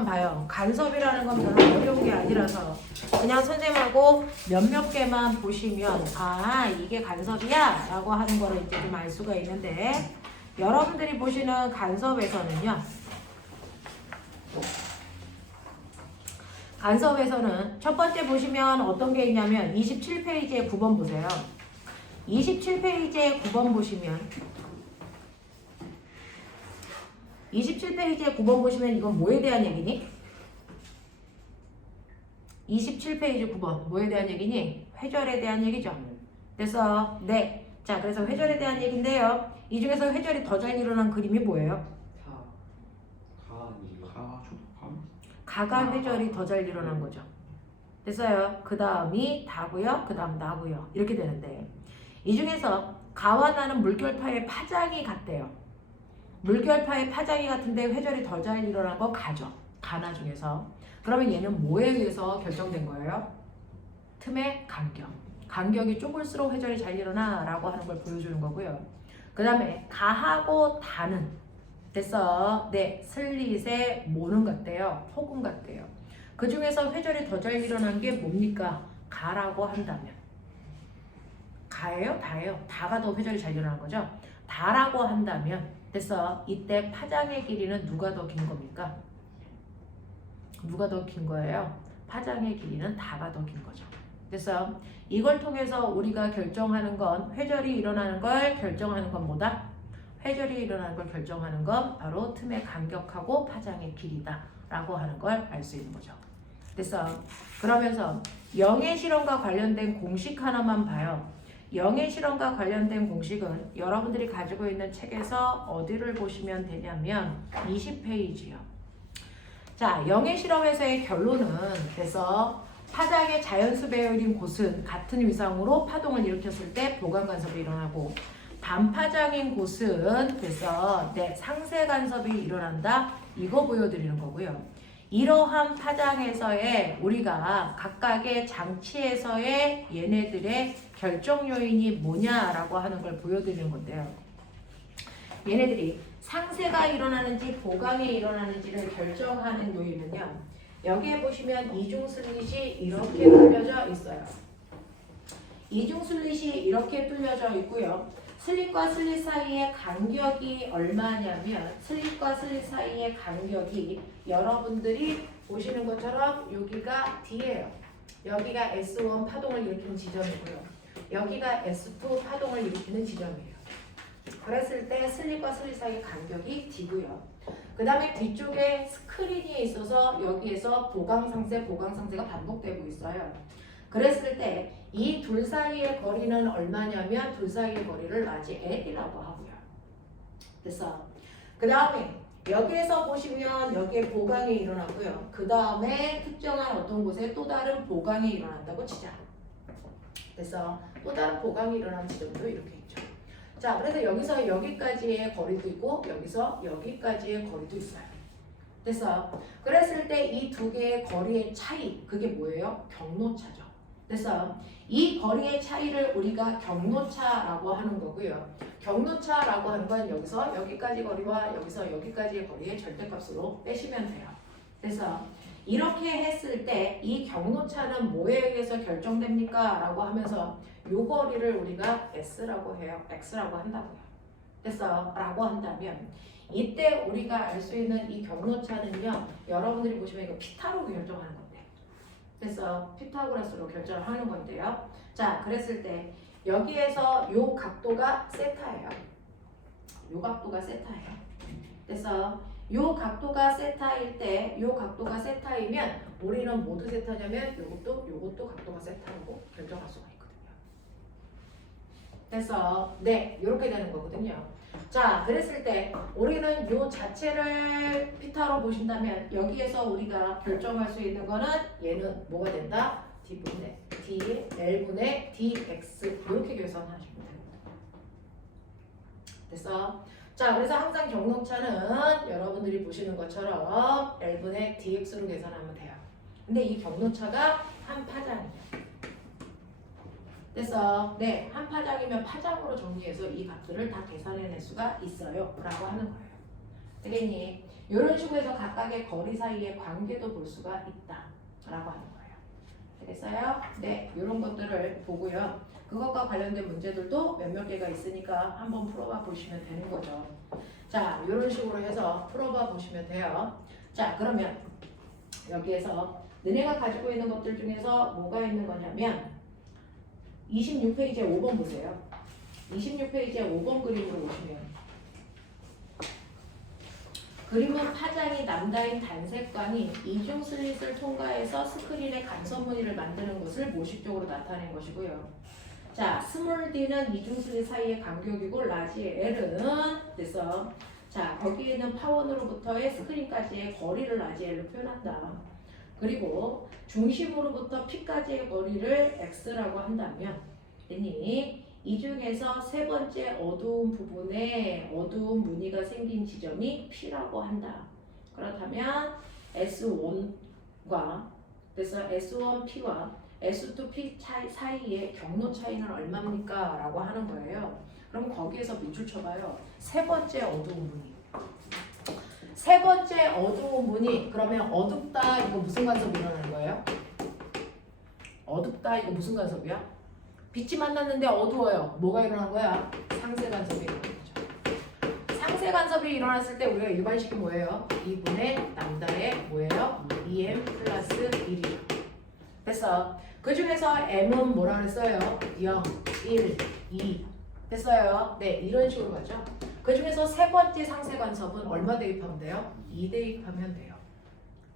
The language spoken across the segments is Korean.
간섭만 봐요. 간섭이라는 건 별로 어려운 게 아니라서 그냥 선생님하고 몇몇 개만 보시면 아 이게 간섭이야 라고 하는 거를 이제 좀 알 수가 있는데 여러분들이 보시는 간섭에서는요. 간섭에서는 첫 번째 보시면 어떤 게 있냐면 27페이지에 9번 보세요. 27페이지에 9번 보시면 27페이지에 9번 보시면 이건 뭐에 대한 얘기니? 27페이지 9번 뭐에 대한 얘기니? 회절에 대한 얘기죠. 그래서 네. 자, 그래서 회절에 대한 얘기인데요. 이 중에서 회절이 더 잘 일어난 그림이 뭐예요? 가가 회절이 더 잘 일어난 거죠. 됐어요. 그 다음이 다고요. 그 다음 나고요. 이렇게 되는데 이 중에서 가와 나는 물결파의 파장이 같대요. 물결파의 파장이 같은데 회절이 더 잘 일어난 거 가죠. 가나 중에서. 그러면 얘는 뭐에 의해서 결정된 거예요? 틈의 간격. 간격이 좁을수록 회절이 잘 일어나 라고 하는 걸 보여주는 거고요. 그 다음에 가하고 다는 됐어. 네, 슬릿의 모는 같대요. 폭음 같대요. 그 중에서 회절이 더 잘 일어난 게 뭡니까? 가라고 한다면. 가예요? 다예요? 다가 더 회절이 잘 일어난 거죠? 다라고 한다면 됐어. 이때 파장의 길이는 누가 더 긴 겁니까? 누가 더 긴 거예요? 파장의 길이는 다가 더 긴 거죠. 그래서 이걸 통해서 우리가 결정하는 건 회절이 일어나는 걸 결정하는 건 뭐다? 회절이 일어나는 걸 결정하는 건 바로 틈의 간격하고 파장의 길이다 라고 하는 걸 알 수 있는 거죠. 그래서 그러면서 영의 실험과 관련된 공식 하나만 봐요. 영의 실험과 관련된 공식은 여러분들이 가지고 있는 책에서 어디를 보시면 되냐면 20페이지요. 자, 영의 실험에서의 결론은 그래서 파장의 자연수 배열인 곳은 같은 위상으로 파동을 일으켰을 때 보강 간섭이 일어나고 단파장인 곳은 그래서 네, 상세 간섭이 일어난다. 이거 보여드리는 거고요. 이러한 파장에서의 우리가 각각의 장치에서의 얘네들의 결정 요인이 뭐냐라고 하는 걸 보여드리는 건데요. 얘네들이 상세가 일어나는지 보강이 일어나는지를 결정하는 요인은요. 여기에 보시면 이중 슬릿이 이렇게 뚫려져 있어요. 이중 슬릿이 이렇게 뚫려져 있고요. 슬릿과 슬릿 사이의 간격이 얼마냐면 슬릿과 슬릿 사이의 간격이 여러분들이 보시는 것처럼 여기가 D예요. 여기가 S1 파동을 일으키는 지점이고요. 여기가 S2 파동을 일으키는 지점이에요. 그랬을 때 슬릿과 슬릿 사이의 간격이 D고요. 그 다음에 뒤쪽에 스크린이 있어서 여기에서 보강상세가 반복되고 있어요. 그랬을 때 이 둘 사이의 거리는 얼마냐면 둘 사이의 거리를 라지 L이라고 하고요. 됐어. 그 다음에 여기에서 보시면 여기에 보강이 일어나고요. 그 다음에 특정한 어떤 곳에 또 다른 보강이 일어난다고 치자. 됐어. 또 다른 보강이 일어나는 지점도 이렇게 있죠. 자, 그래서 여기서 여기까지의 거리도 있고 여기서 여기까지의 거리도 있어요. 됐어. 그랬을 때 이 두 개의 거리의 차이, 그게 뭐예요? 경로차죠. 됐어. 이 거리의 차이를 우리가 경로차라고 하는 거고요. 경로차라고 하는 건 여기서 여기까지 거리와 여기서 여기까지의 거리의 절대값으로 빼시면 돼요. 그래서 이렇게 했을 때 이 경로차는 뭐에 의해서 결정됩니까? 라고 하면서 요 거리를 우리가 S라고 해요. X라고 한다고요. 됐어? 라고 한다면 이때 우리가 알 수 있는 이 경로차는요. 여러분들이 보시면 이거 피타로 결정하는 건데. 그래서 피타고라스로 결정을 하는 건데요. 자, 그랬을 때 여기에서 요 각도가 세타예요. 요 각도가 세타예요. 그래서 요 각도가 세타일 때, 요 각도가 세타이면 우리는 모두 세타냐면 요것도 각도가 세타라고 결정할 수가 있거든요. 그래서 네, 이렇게 되는 거거든요. 자, 그랬을 때 우리는 요 자체를 피타로 보신다면 여기에서 우리가 결정할 수 있는 거는 얘는 뭐가 된다? L분의 dx 이렇게 계산하시면 됩니다. 됐어? 자, 그래서 항상 경로차는 여러분들이 보시는 것처럼 L분의 dx로 계산하면 돼요. 근데 이 경로차가 한 파장이에요. 됐어? 네, 한 파장이면 파장으로 정리해서 이 값들을 다 계산해낼 수가 있어요 라고 하는 거예요. 되겠니? 이런 식으로 해서 각각의 거리 사이의 관계도 볼 수가 있다 라고 하는 거예요. 되겠어요? 네, 이런 것들을 보고요. 그것과 관련된 문제들도 몇몇 개가 있으니까 한번 풀어봐 보시면 되는 거죠. 자, 이런 식으로 해서 풀어봐 보시면 돼요. 자, 그러면 여기에서 너네가 가지고 있는 것들 중에서 뭐가 있는 거냐면 26페이지에 5번 보세요. 26페이지에 5번 그림으로 오시면 그림은 파장이 남다인 단색관이 이중 슬릿을 통과해서 스크린의 간섭 무늬를 만드는 것을 모식적으로 나타낸 것이고요. 자, 스몰 d는 이중 슬릿 사이의 간격이고 라지 l은 됐어. 자, 거기에 있는 파원으로부터의 스크린까지의 거리를 라지 l로 표현한다. 그리고 중심으로부터 P까지의 거리를 x라고 한다면 이 중에서 세 번째 어두운 부분에 어두운 무늬가 생긴 지점이 P라고 한다. 그렇다면 S1과 그래서 S1P와 S2P 사이의 경로 차이는 얼마입니까? 라고 하는 거예요. 그럼 거기에서 밑줄 쳐봐요. 세 번째 어두운 무늬. 세 번째 어두운 무늬. 그러면 어둡다 이거 무슨 간섭이 일어나는 거예요? 어둡다 이거 무슨 간섭이야? 빛이 만났는데 어두워요. 뭐가 일어난 거야? 상세 간섭이 일어난 거죠. 상세 간섭이 일어났을 때 우리가 일반식이 뭐예요? 2분의 람다의 뭐예요? 2m 플러스 1이요. 됐어. 그 중에서 m은 뭐라 그랬어요? 0, 1, 2. 됐어요. 네, 이런 식으로 가죠. 그 중에서 세 번째 상세 간섭은 얼마 대입하면 돼요? 2 대입하면 돼요.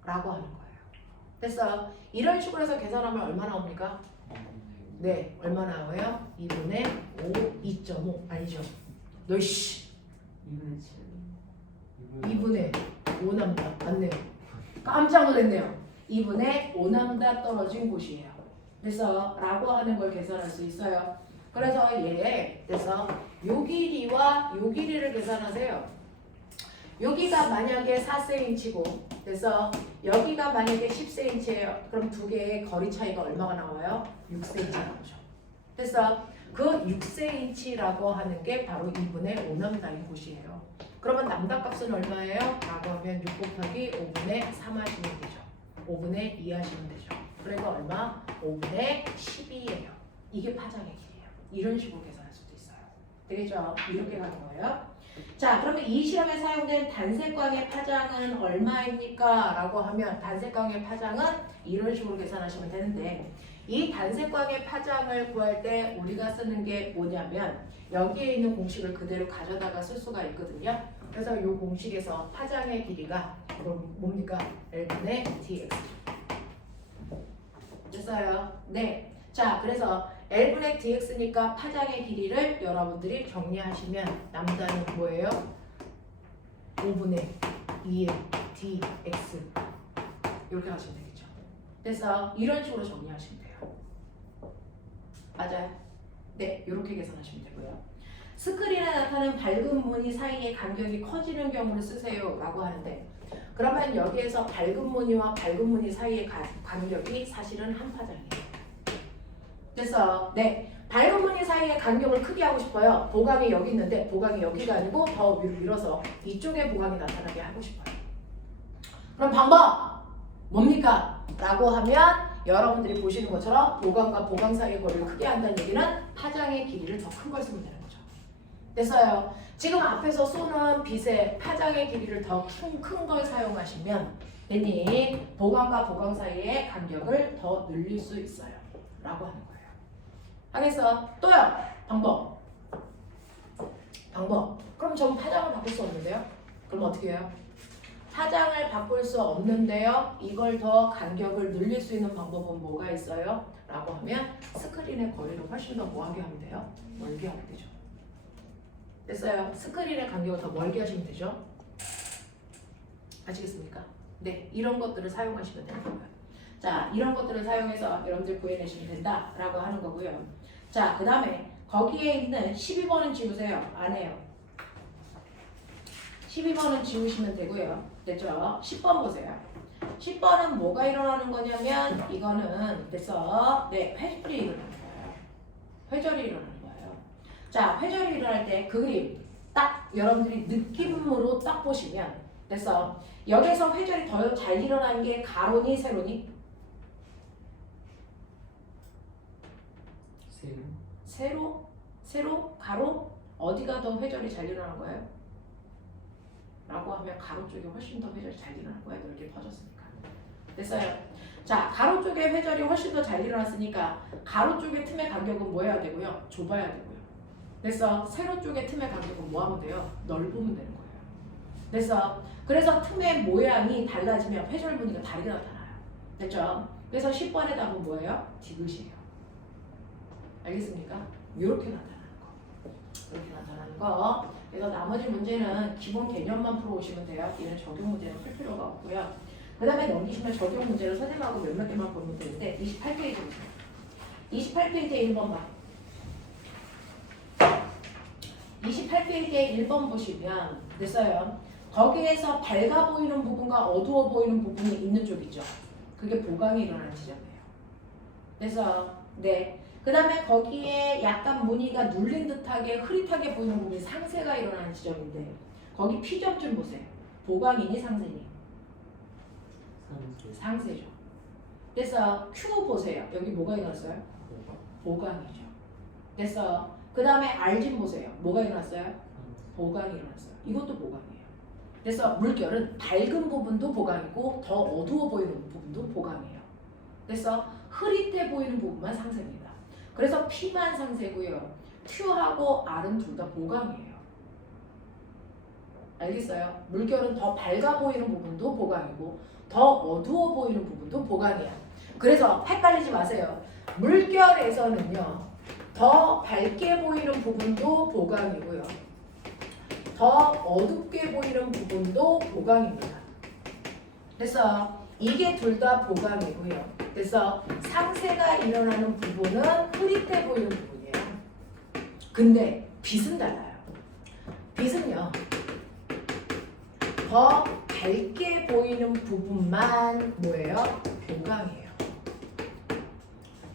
라고 하는 거예요. 됐어. 이런 식으로 해서 계산하면 얼마 나옵니까? 네, 얼마 나와요? 2분의 5, 2.5 아니죠? 너씨 2분의 5남다 맞네요. 깜짝 놀랐네요. 2분의 5남다 떨어진 곳이에요. 그래서 라고 하는 걸 계산할 수 있어요. 그래서 그래서 요 길이와 요 길이를 계산하세요. 여기가 만약에 4cm고 그래서 여기가 만약에 10cm예요. 그럼 두 개의 거리 차이가 얼마가 나와요? 6cm 나오죠. 그래서 그 6cm라고 하는 게 바로 2분의 5남다인 곳이에요. 그러면 남다 값은 얼마예요? 라고 하면 6 곱하기 5분의 3 하시면 되죠. 5분의 2 하시면 되죠. 그래서 얼마? 5분의 10이에요. 이게 파장의 길이에요. 이런 식으로 계산할 수도 있어요. 되겠죠? 이렇게 가는 거예요. 자, 그러면 이 시험에 사용된 단색광의 파장은 얼마입니까? 라고 하면 단색광의 파장은 이런 식으로 계산하시면 되는데 이 단색광의 파장을 구할 때 우리가 쓰는 게 뭐냐면 여기에 있는 공식을 그대로 가져다가 쓸 수가 있거든요. 그래서 이 공식에서 파장의 길이가 그럼 뭡니까? L분의 dx. 됐어요? 네. 자, 그래서 L분의 dx니까 파장의 길이를 여러분들이 정리하시면 남다는 뭐예요? 5분의 2의 dx 이렇게 하시면 되겠죠. 그래서 이런 식으로 정리하시면 돼요. 맞아요? 네, 이렇게 계산하시면 되고요. 스크린에 나타나는 밝은 무늬 사이의 간격이 커지는 경우를 쓰세요 라고 하는데 그러면 여기에서 밝은 무늬와 밝은 무늬 사이의 간격이 사실은 한 파장이에요. 그래서 네, 밝은 무늬 사이의 간격을 크게 하고 싶어요. 보강이 여기 있는데 보강이 여기가 아니고 더 위로 밀어서 이쪽에 보강이 나타나게 하고 싶어요. 그럼 방법 뭡니까? 라고 하면 여러분들이 보시는 것처럼 보강과 보강 사이의 거리를 크게 한다는 얘기는 파장의 길이를 더 큰 걸 쓰면 되는 거죠. 됐어요. 지금 앞에서 쏘는 빛의 파장의 길이를 더 큰 걸 사용하시면 괜히 보강과 보강 사이의 간격을 더 늘릴 수 있어요. 라고 하는 거예요. 알겠어? 또요. 방법. 그럼 전 파장을 바꿀 수 없는데요? 그럼 어떻게 해요? 파장을 바꿀 수 없는데요. 이걸 더 간격을 늘릴 수 있는 방법은 뭐가 있어요? 라고 하면 스크린의 거리를 훨씬 더 뭐하게 하면 돼요? 멀게 하면 되죠. 됐어요? 스크린의 간격을 더 멀게 하시면 되죠. 아시겠습니까? 네, 이런 것들을 사용하시면 되는 거예요. 자, 이런 것들을 사용해서 여러분들 구해내시면 된다라고 하는 거고요. 자, 그 다음에 거기에 있는 12번은 지우세요. 안 해요. 12번은 지우시면 되고요. 됐죠? 10번 보세요. 10번은 뭐가 일어나는 거냐면 이거는 됐어. 네, 회절이 일어나는 거예요. 회절이 일어나는 거예요. 자, 회절이 일어날 때 그 그림 딱 여러분들이 느낌으로 딱 보시면 됐어. 여기서 회전이 더 잘 일어나는 게 가로니 세로니? 세로? 가로? 어디가 더 회전이 잘 일어나는 거예요? 라고 하면 가로 쪽이 훨씬 더 회전이 잘 일어나는 거예요. 넓게 퍼졌으니까. 됐어요? 자, 가로 쪽에 회전이 훨씬 더 잘 일어났으니까 가로 쪽의 틈의 간격은 뭐 해야 되고요? 좁아야 되고요. 됐어? 세로 쪽의 틈의 간격은 뭐 하면 돼요? 넓으면 되는 거예요. 됐어? 그래서 틈의 모양이 달라지면 회전을 보니까 다르게 나타나요. 됐죠? 그래서 10번의 답은 뭐예요? 디귿이에요. 알겠습니까? 이렇게 나타나는 거. 이렇게 나타나는 거. 그래서 나머지 문제는 기본 개념만 풀어오시면 돼요. 얘는 적용 문제는 풀 필요가 없고요. 그 다음에 넘기시면 적용 문제를 선생님하고 몇몇 개만 보면 되는데 28페이지 보세요. 28페이지에 1번 봐. 28페이지에 1번 보시면 됐어요. 거기에서 밝아 보이는 부분과 어두워 보이는 부분이 있는 쪽 있죠. 그게 보강이 일어나는 지점이에요. 그래서 네. 그 다음에 거기에 약간 무늬가 눌린 듯하게 흐릿하게 보이는 부분이 상세가 일어나는 지점인데 거기 P점 좀 보세요. 보강이니 상세니? 상세죠. 그래서 Q 보세요. 여기 뭐가 일어났어요? 보강이죠. 그래서 그 다음에 R 좀 보세요. 뭐가 일어났어요? 보강이 일어났어요. 이것도 보강이에요. 그래서 물결은 밝은 부분도 보강이고 더 어두워 보이는 부분도 보강이에요. 그래서 흐릿해 보이는 부분만 상세입니다. 그래서 P만 상세고요. Q하고 R은 둘 다 보강이에요. 알겠어요? 물결은 더 밝아 보이는 부분도 보강이고 더 어두워 보이는 부분도 보강이에요. 그래서 헷갈리지 마세요. 물결에서는요. 더 밝게 보이는 부분도 보강이고요. 더 어둡게 보이는 부분도 보강입니다. 그래서 이게 둘 다 보강이고요. 그래서 상세가 일어나는 부분은 흐릿해 보이는 부분이에요. 근데 빛은 달라요. 빛은요. 더 밝게 보이는 부분만 뭐예요? 보강이에요.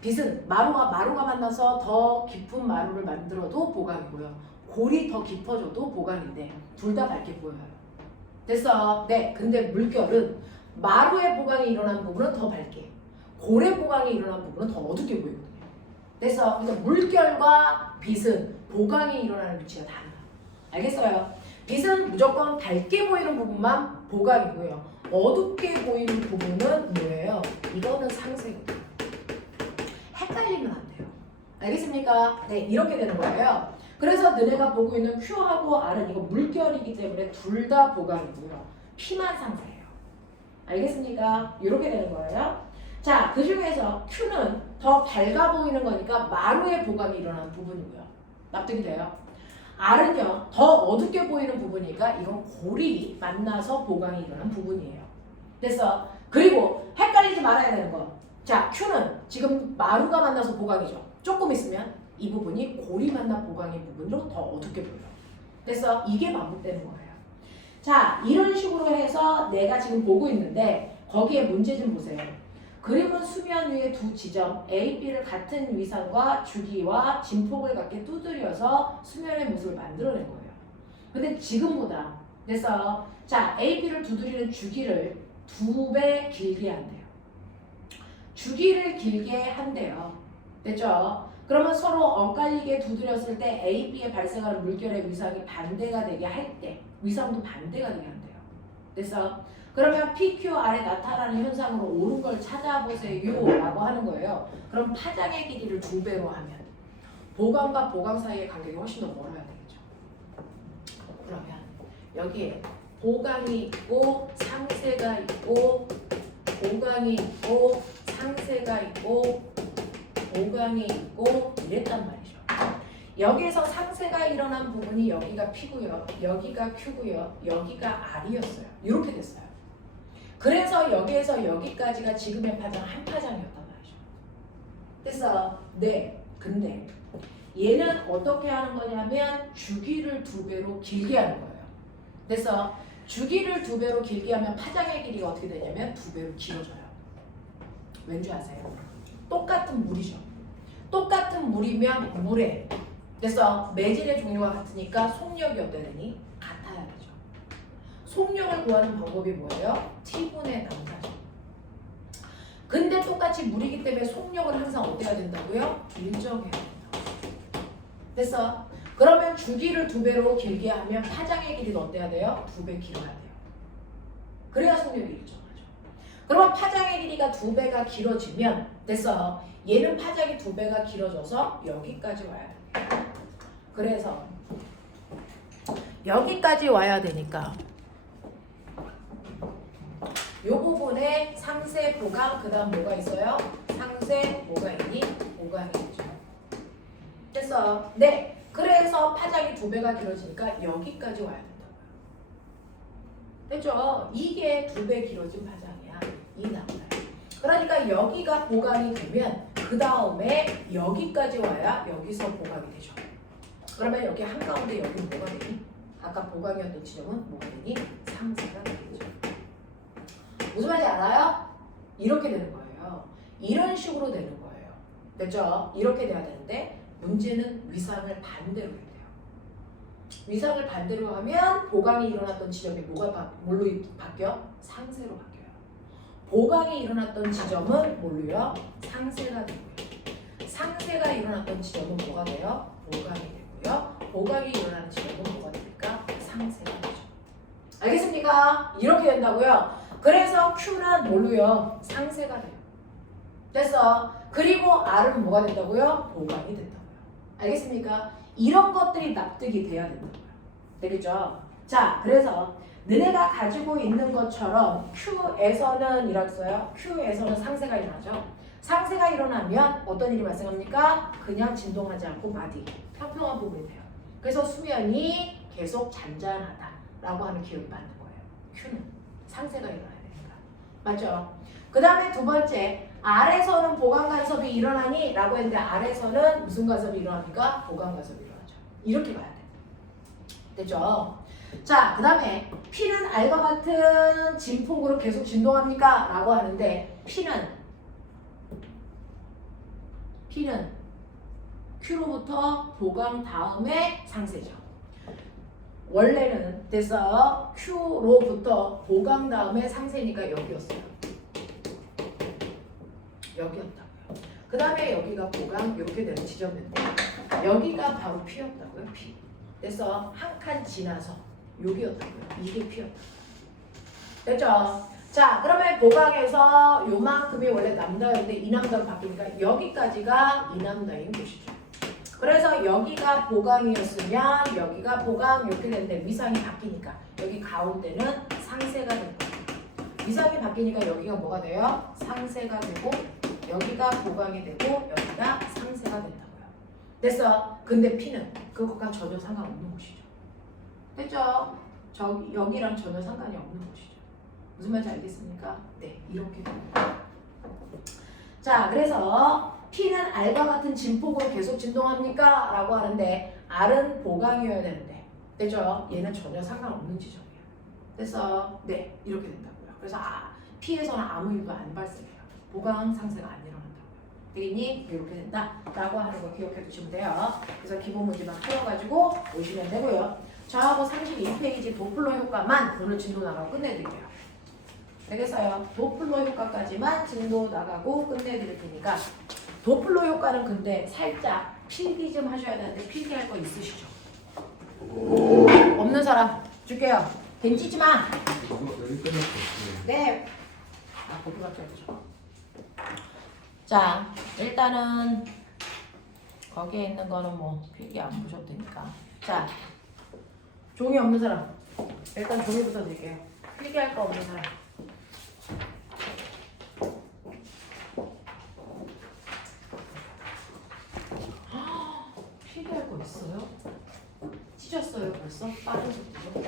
빛은 마루가 만나서 더 깊은 마루를 만들어도 보강이고요. 골이 더 깊어져도 보강인데 둘 다 밝게 보여요. 됐어? 네. 근데 물결은 마루의 보강이 일어난 부분은 더 밝게, 골의 보강이 일어난 부분은 더 어둡게 보이거든요. 그래서 그러니까 물결과 빛은 보강이 일어나는 위치가 달라요. 알겠어요? 빛은 무조건 밝게 보이는 부분만 보강이고요. 어둡게 보이는 부분은 뭐예요? 이거는 상세거든요. 헷갈리면 안 돼요. 알겠습니까? 네, 이렇게 되는 거예요. 그래서 너네가 보고 있는 Q하고 R은 이거 물결이기 때문에 둘 다 보강이고요. P만 상세예요. 알겠습니까? 이렇게 되는 거예요. 자, 그 중에서 Q는 더 밝아 보이는 거니까 마루의 보강이 일어나는 부분이고요. 납득이 돼요? R은요, 더 어둡게 보이는 부분이니까 이건 골이 만나서 보강이 일어나는 부분이에요. 그래서 그리고 헷갈리지 말아야 되는 거. 자, Q는 지금 마루가 만나서 보강이죠. 조금 있으면 이 부분이 골이 만나 보강의 부분으로 더 어둡게 보여요. 그래서 이게 반복되는 거예요. 자, 이런 식으로 해서 내가 지금 보고 있는데 거기에 문제 좀 보세요. 그림은 수면 위에 두 지점 A, B를 같은 위상과 주기와 진폭을 갖게 두드려서 수면의 모습을 만들어낸 거예요. 근데 지금보다 그래서 자, A, B를 두드리는 주기를 2배 길게 한대요. 주기를 길게 한대요. 됐죠? 그러면 서로 엇갈리게 두드렸을 때 A, B에 발생하는 물결의 위상이 반대가 되게 할 때 위상도 반대가 되게 한대요. 그래서 그러면 PQR에 나타나는 현상으로 옳은 걸 찾아보세요 라고 하는 거예요. 그럼 파장의 길이를 2배로 하면 보강과 보강 사이의 간격이 훨씬 더 멀어야 되겠죠. 그러면 여기에 보강이 있고 상세가 있고 보강이 있고 상세가 있고 보강이 있고 이랬단 말이죠. 여기서 상세가 일어난 부분이 여기가 P고요. 여기가 Q고요. 여기가 R이었어요. 이렇게 됐어요. 그래서 여기에서 여기까지가 지금의 파장 한 파장이었단 말이죠. 그래서 네, 근데 얘는 어떻게 하는 거냐면 주기를 2배로 길게 하는 거예요. 그래서 주기를 2배로 길게 하면 파장의 길이가 어떻게 되냐면 2배로 길어져요. 왠지 아세요? 똑같은 물이죠. 똑같은 물이면 물에 그래서 매질의 종류가 같으니까 속력이 어떻게 되니? 같아야 되죠. 속력을 구하는 방법이 뭐예요? T분의 남사죠. 근데 똑같이 물이기 때문에 속력을 항상 어떻게 해야 된다고요? 일정해야 된다고. 됐어? 그러면 주기를 2배로 길게 하면 파장의 길이도 어때야 돼요? 2배 길어야 돼요. 그래야 속력이 일정하죠. 그러면 파장의 길이가 2배가 길어지면 됐어. 얘는 파장이 2배가 길어져서 여기까지 와야 돼요. 그래서 여기까지 와야 되니까 요 부분에 상세, 보강, 그 다음 뭐가 있어요? 상세, 뭐가 있니? 보강이 있죠. 됐어. 네. 그래서 파장이 2배가 길어지니까 여기까지 와야 된다고요. 됐죠? 이게 2배 길어진 파장이야. 이 나무야. 그러니까 여기가 보강이 되면 그 다음에 여기까지 와야 여기서 보강이 되죠. 그러면 여기 한가운데 여기 뭐가 되니? 아까 보강이었던 지점은 뭐가 되니? 상세가 되겠죠. 무슨 말인지 알아요? 이렇게 되는 거예요. 이런 식으로 되는 거예요. 됐죠? 이렇게 돼야 되는데 문제는 위상을 반대로 해야 돼요. 위상을 반대로 하면 보강이 일어났던 지점이 뭘로 바뀌어? 상세로 바뀌어요. 보강이 일어났던 지점은 뭘로요? 상세가 되고요. 상세가 일어났던 지점은 뭐가 돼요? 보강이 되고요. 보강이 일어나는 지점은 뭐가 됩니까? 상세가 되죠. 알겠습니까? 이렇게 된다고요. 그래서 Q는 뭘로요? 상세가 돼요. 됐어. 그리고 R은 뭐가 된다고요? 보강이 된다고요. 알겠습니까? 이런 것들이 납득이 돼야 된다고요. 되겠죠? 자, 그래서 너네가 가지고 있는 것처럼 Q에서는 이라고 써요. Q에서는 상세가 일어나죠. 상세가 일어나면 어떤 일이 발생합니까? 그냥 진동하지 않고 마디, 평평한 부분이 돼요. 그래서 수면이 계속 잔잔하다라고 하는 기억이 받는 거예요. Q는 상세가 일어나야 되니까. 맞죠? 그 다음에 두 번째, R에서는 보강 간섭이 일어나니? 라고 했는데 R에서는 무슨 간섭이 일어납니까? 보강 간섭이 일어나죠. 이렇게 봐야 돼. 됐죠? 자, 그 다음에 P는 R과 같은 진폭으로 계속 진동합니까? 라고 하는데 P는 Q로부터 보강 다음에 상세죠. 원래는 됐어. Q로부터 보강 다음에 상세니까 여기였어요. 여기였다고요. 그 다음에 여기가 보강 이렇게 되는 지점인데 여기가 바로 P였다고요. P. 그래서 한 칸 지나서 여기였다고요. 이게 P였다. 됐죠? 자, 그러면 보강에서 요만큼이 원래 남다였는데 이 남다로 바뀌니까 여기까지가 이 남다인 곳이죠. 그래서 여기가 보강이었으면 여기가 보강 이렇게 되는데 위상이 바뀌니까 여기 가운데는 상세가 될 거예요. 위상이 바뀌니까 여기가 뭐가 돼요? 상세가 되고 여기가 보강이 되고 여기가 상세가 된다고요. 됐어? 근데 P는 그것과 전혀 상관없는 곳이죠. 됐죠? 여기랑 전혀 상관이 없는 곳이죠. 무슨 말인지 알겠습니까? 네, 이렇게 됩니다. 자, 그래서 P는 R과 같은 진폭으로 계속 진동합니까? 라고 하는데 R은 보강이어야 되는데 됐죠? 얘는 전혀 상관없는 지점이에요. 됐어? 네, 이렇게 된다고요. 그래서 P에서는 아무 일도 안 발생해요. 보강 상세가 안 일어난다고요. 되겠니? 이렇게 된다 라고 하는 거 기억해 두시면 돼요. 그래서 기본 문제만 풀어가지고 오시면 되고요. 저하고 32페이지 도플러 효과만 오늘 진도 나가고 끝내드릴게요. 되겠어요? 도플러 효과까지만 진도 나가고 끝내드릴 테니까 도플러 효과는 근데 살짝 필기 좀 하셔야 되는데 필기할 거 있으시죠? 없는 사람 줄게요. 벤치지 마. 여기 끝났어. 네. 거기밖에 없죠. 자, 일단은 거기에 있는 거는 뭐 필기 안 보셔도 되니까. 자, 종이 없는 사람. 일단 종이부터 드릴게요. 필기할 거 없는 사람. 필기할 거 있어요? 찢었어요 벌써? 빠른 속도로.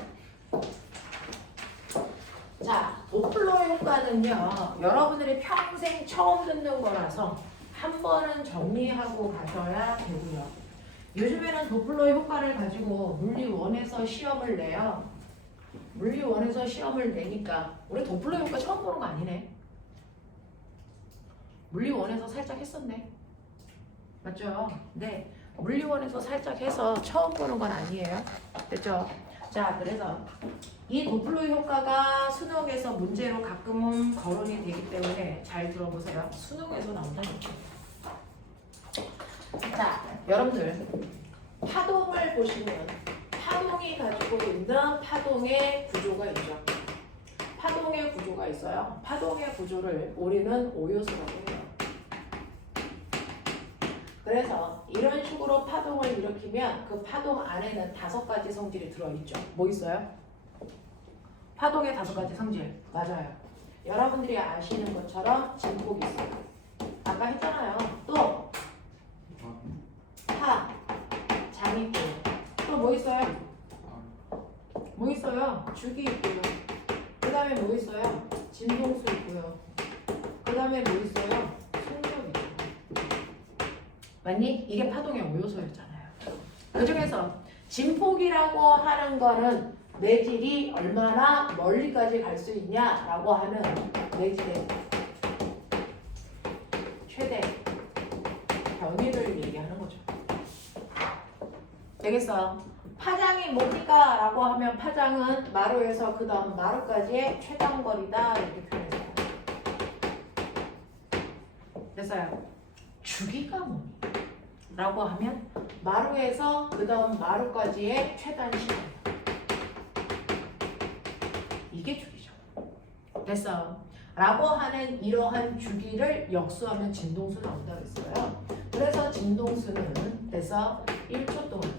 자, 도플러 효과는요, 여러분들이 평생 처음 듣는 거라서 한 번은 정리하고 가셔야 되고요. 요즘에는 도플러 효과를 가지고 물리1에서 시험을 내요. 물리1에서 시험을 내니까 우리 도플러 효과 처음 보는 거 아니네. 물리1에서 살짝 했었네. 맞죠? 네. 물리1에서 살짝 해서 처음 보는 건 아니에요. 됐죠? 자, 그래서 이 도플러 효과가 수능에서 문제로 가끔은 거론이 되기 때문에 잘 들어보세요. 수능에서 나온다니까. 자, 여러분들 파동을 보시면 파동이 가지고 있는 파동의 구조가 있죠. 파동의 구조가 있어요. 파동의 구조를 우리는 5요소라고 해요. 그래서 이런 식으로 파동을 일으키면 그 파동 안에는 5가지 성질이 들어있죠. 뭐 있어요? 파동의 5가지 성질. 맞아요. 여러분들이 아시는 것처럼 진폭이 있어요. 아까 했잖아요. 또 파, 장이 있고요. 또 뭐 있어요? 뭐 있어요? 죽이 있고요. 그 다음에 뭐 있어요? 진동수 있고요. 그 다음에 뭐 있어요? 속력이 있고요. 맞니? 이게 파동의 5요소였잖아요. 그 중에서 진폭이라고 하는 거는 내질이 얼마나 멀리까지 갈 수 있냐라고 하는 내질의 최대 변위를 얘기하는 거죠. 되겠어? 파장이 뭡니까? 라고 하면 파장은 마루에서 그 다음 마루까지의 최단거리다 이렇게 표현했어요. 됐어요? 주기가 뭐니? 라고 하면 마루에서 그 다음 마루까지의 최단 시간. 이게 주기죠. 됐어? 라고 하는 이러한 주기를 역수하면 진동수 나온다고 했어요. 그래서 진동수는 그래서 1초 동안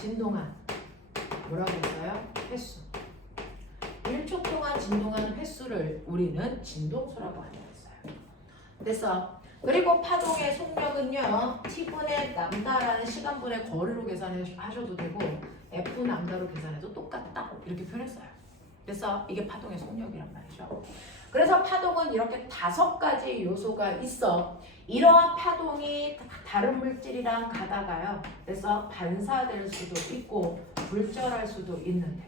진동한 뭐라고 했어요? 횟수. 1초 동안 진동한 횟수를 우리는 진동수라고 한다고 했어요. 됐어? 그리고 파동의 속력은요. T분의 람다라는 시간분의 거리로 계산하셔도 되고 F 람다로 계산해도 똑같다. 이렇게 표현했어요. 그래서 이게 파동의 속력이란 말이죠. 그래서 파동은 이렇게 5가지 요소가 있어. 이러한 파동이 다른 물질이랑 가다가요. 그래서 반사될 수도 있고 불절할 수도 있는데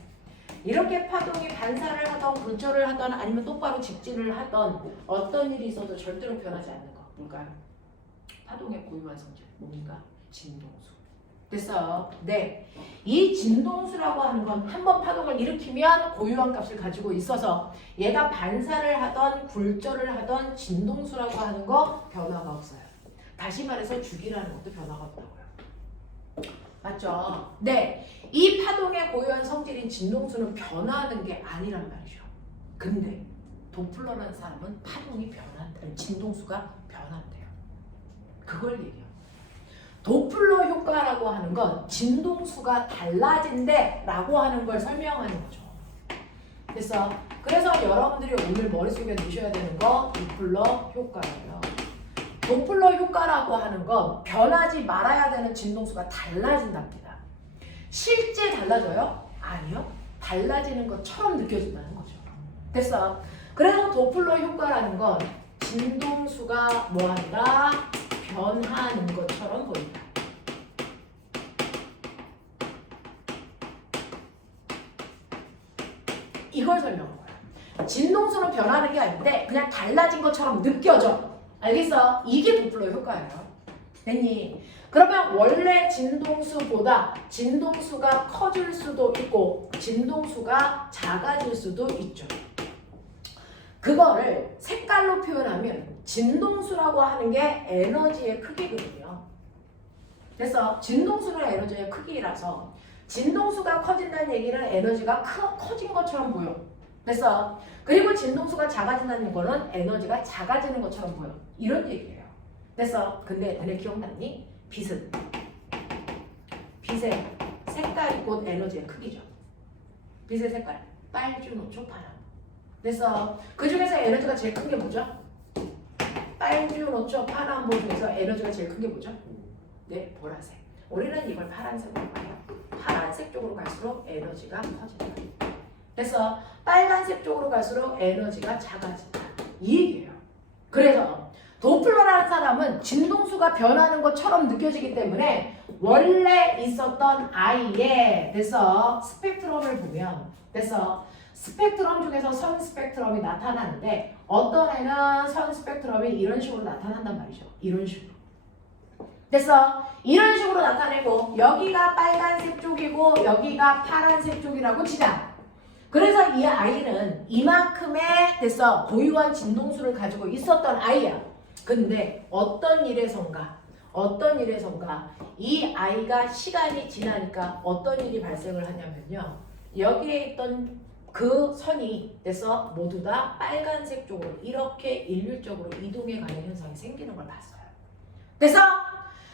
이렇게 파동이 반사를 하던 불절을 하던 아니면 똑바로 직진을 하던 어떤 일이 있어도 절대로 변하지 않는 거 뭘까요? 파동의 고유한 성질 뭡니까? 진동수. 됐어? 네. 이 진동수라고 하는 건 한번 파동을 일으키면 고유한 값을 가지고 있어서 얘가 반사를 하던 굴절을 하던 진동수라고 하는 거 변화가 없어요. 다시 말해서 주기라는 것도 변화가 없다고요. 맞죠? 네. 이 파동의 고유한 성질인 진동수는 변화하는 게 아니란 말이죠. 근데 도플러라는 사람은 파동이 변한다. 진동수가 변한대요. 그걸 얘기해요. 도플러 효과라고 하는 건 진동수가 달라진대 라고 하는 걸 설명하는 거죠. 그래서 여러분들이 오늘 머릿속에 넣으셔야 되는 거 도플러 효과예요. 도플러 효과라고 하는 건 변하지 말아야 되는 진동수가 달라진답니다. 실제 달라져요? 아니요. 달라지는 것처럼 느껴진다는 거죠. 됐어? 그래서 도플러 효과라는 건 진동수가 뭐한다? 변하는 것처럼 보인다. 이걸 설명한 거야. 진동수는 변하는 게 아닌데 그냥 달라진 것처럼 느껴져. 알겠어? 이게 도플러 효과예요. 됐니? 그러면 원래 진동수보다 진동수가 커질 수도 있고 진동수가 작아질 수도 있죠. 그거를 색깔로 표현하면 진동수라고 하는 게 에너지의 크기거든요. 그래서 진동수는 에너지의 크기라서 진동수가 커진다는 얘기는 에너지가 커진 것처럼 보여. 됐어? 그리고 진동수가 작아진다는 거는 에너지가 작아지는 것처럼 보여. 이런 얘기예요. 됐어? 근데 너네 기억났니? 빛은 빛의 색깔이 곧 에너지의 크기죠. 빛의 색깔 빨주노초 파란. 됐어? 그 중에서 에너지가 제일 큰 게 뭐죠? 빨주노초 파란보 중에서 에너지가 제일 큰 게 뭐죠? 네, 보라색. 우리는 이걸 파란색으로 봐요. 파란색 쪽으로 갈수록 에너지가 커진다. 그래서 빨간색 쪽으로 갈수록 에너지가 작아진다. 이 얘기예요. 그래서 도플러라는 사람은 진동수가 변하는 것처럼 느껴지기 때문에 원래 있었던 I의 그래서 스펙트럼을 보면 그래서 스펙트럼 중에서 선 스펙트럼이 나타나는데 어떤 애는 선 스펙트럼이 이런 식으로 나타난단 말이죠. 이런 식으로. 됐어? 이런 식으로 나타내고 여기가 빨간색 쪽이고 여기가 파란색 쪽이라고 치자. 그래서 이 아이는 이만큼의 됐어 고유한 진동수를 가지고 있었던 아이야. 근데 어떤 일에선가 이 아이가 시간이 지나니까 어떤 일이 발생을 하냐면요. 여기에 있던 그 선이 됐어 모두 다 빨간색 쪽으로 이렇게 일률적으로 이동해 가는 현상이 생기는 걸 봤어요. 그래서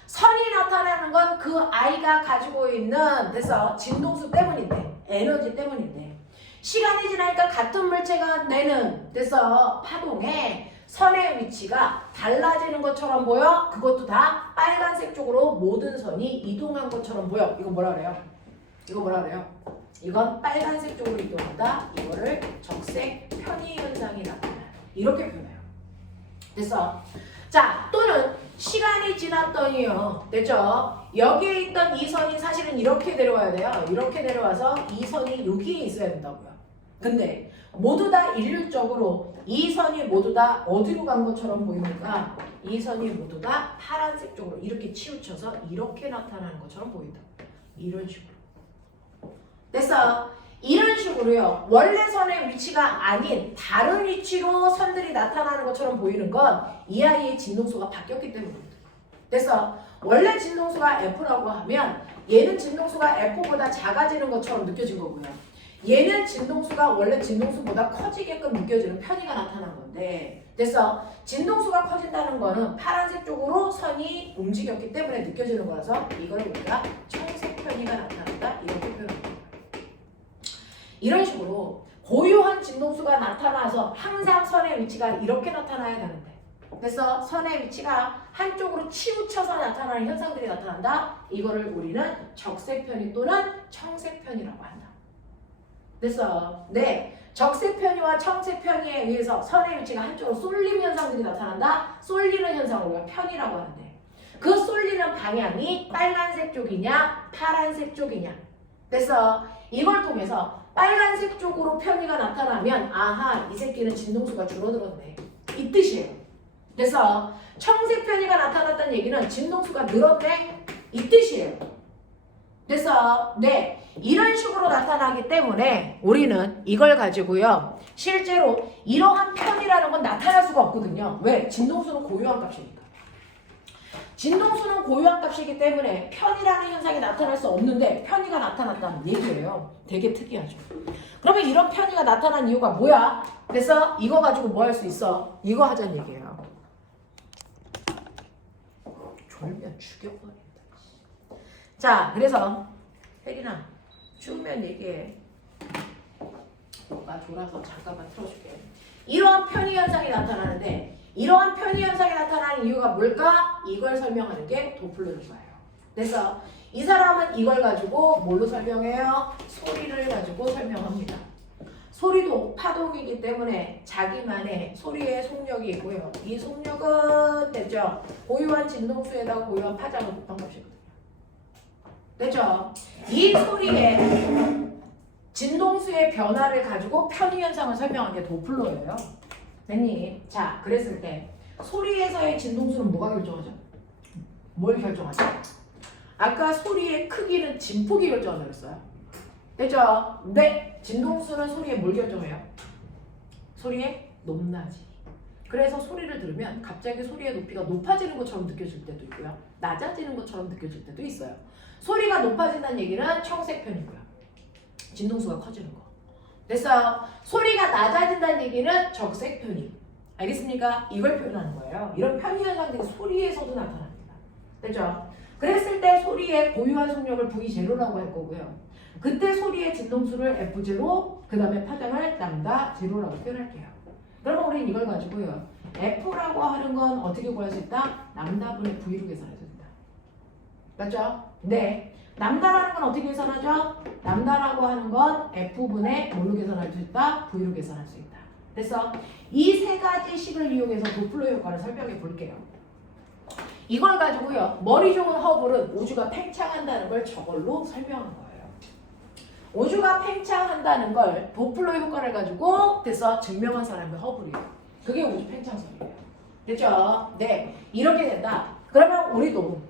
선이 나타나는 건 그 아이가 가지고 있는 됐어 진동수 때문인데 에너지 때문인데 시간이 지나니까 같은 물체가 내는 됐어 파동에 선의 위치가 달라지는 것처럼 보여. 그것도 다 빨간색 쪽으로 모든 선이 이동한 것처럼 보여. 이거 뭐라 그래요? 이건 빨간색 쪽으로 이동한다. 이거를 적색 편의 현상이 나타나요. 이렇게 표현해요. 됐어? 자, 또는 시간이 지났더니요. 됐죠? 여기에 있던 이 선이 사실은 이렇게 내려와야 돼요. 이렇게 내려와서 이 선이 여기에 있어야 된다고요. 근데 모두 다 일률적으로 이 선이 모두 다 어디로 간 것처럼 보이니까 이 선이 모두 다 파란색 쪽으로 이렇게 치우쳐서 이렇게 나타나는 것처럼 보인다. 이런 식으로. 됐어? 이런 식으로요. 원래 선의 위치가 아닌 다른 위치로 선들이 나타나는 것처럼 보이는 건 이 아이의 진동수가 바뀌었기 때문입니다. 됐어? 원래 진동수가 F라고 하면 얘는 진동수가 F보다 작아지는 것처럼 느껴진 거고요. 얘는 진동수가 원래 진동수보다 커지게끔 느껴지는 편의가 나타난 건데 됐어? 진동수가 커진다는 거는 파란색 쪽으로 선이 움직였기 때문에 느껴지는 거라서 이걸 우리가 청색 편의가 나타난다 이렇게 표현합니다. 이런 식으로 고유한 진동수가 나타나서 항상 선의 위치가 이렇게 나타나야 되는데 그래서 선의 위치가 한쪽으로 치우쳐서 나타나는 현상들이 나타난다. 이거를 우리는 적색 편의 또는 청색 편의라고 한다. 됐어? 네. 적색 편의와 청색 편의에 의해서 선의 위치가 한쪽으로 쏠림 현상들이 나타난다. 쏠리는 현상을 우리가 편의라고 하는데 그 쏠리는 방향이 빨간색 쪽이냐 파란색 쪽이냐. 됐어? 이걸 통해서 빨간색 쪽으로 편의가 나타나면 아하 이 새끼는 진동수가 줄어들었네. 이 뜻이에요. 그래서 청색 편의가 나타났다는 얘기는 진동수가 늘었네. 이 뜻이에요. 그래서 네. 이런 식으로 나타나기 때문에 우리는 이걸 가지고요. 실제로 이러한 편이라는 건 나타날 수가 없거든요. 왜? 진동수는 고유한 값이니까. 진동수는 고유한 값이기 때문에 편이라는 현상이 나타날 수 없는데 편이가 나타났다는 얘기예요. 되게 특이하죠. 그러면 이런 편이가 나타난 이유가 뭐야? 그래서 이거 가지고 뭐 할 수 있어? 이거 하자는 얘기예요. 졸면 죽여버린다. 자, 그래서 혜린아 추우면 얘기해. 나 졸아서 잠깐만 틀어줄게. 이러한 편의 현상이 나타나는데 이러한 편의 현상이 나타나는 이유가 뭘까? 이걸 설명하는 게 도플러 효과예요. 그래서 이 사람은 이걸 가지고 뭘로 설명해요? 소리를 가지고 설명합니다. 소리도 파동이기 때문에 자기만의 소리의 속력이 있고요. 이 속력은 됐죠? 고유한 진동수에다가 고유한 파장을 곱한 것이거든요. 됐죠? 이 소리의 진동수의 변화를 가지고 편의 현상을 설명한 게 도플러예요. 됐니? 자, 그랬을 때 소리에서의 진동수는 뭐가 결정하죠? 뭘 결정하죠? 아까 소리의 크기는 진폭이 결정한다고 했어요. 됐죠? 네. 진동수는 소리에 뭘 결정해요? 소리의 높낮이. 그래서 소리를 들으면 갑자기 소리의 높이가 높아지는 것처럼 느껴질 때도 있고요. 낮아지는 것처럼 느껴질 때도 있어요. 소리가 높아진다는 얘기는 청색 편이고요. 진동수가 커지는 거. 됐어요? 소리가 낮아진다는 얘기는 적색 편이. 알겠습니까? 이걸 표현하는 거예요. 이런 편의 현상들이 소리에서도 나타납니다. 됐죠? 그랬을 때 소리의 고유한 속력을 V0라고 할 거고요. 그때 소리의 진동수를 F0, 그 다음에 파장을 λ0라고 표현할게요. 그러면 우리는 이걸 가지고요. F라고 하는 건 어떻게 구할 수 있다? λ분의 V로 계산할 수 있다. 맞죠? 네. 람다라는 건 어떻게 계산하죠? 람다라고 하는 건 F분의 뭘로 계산할 수 있다? V로 계산할 수 있다. 그래서 이 세 가지 식을 이용해서 도플러 효과를 설명해 볼게요. 이걸 가지고요. 머리 좋은 허블은 우주가 팽창한다는 걸 저걸로 설명한 거예요. 우주가 팽창한다는 걸 도플러 효과를 가지고 돼서 증명한 사람이 허블이에요. 그게 우주 팽창설이에요. 됐죠? 네. 이렇게 된다. 그러면 우리도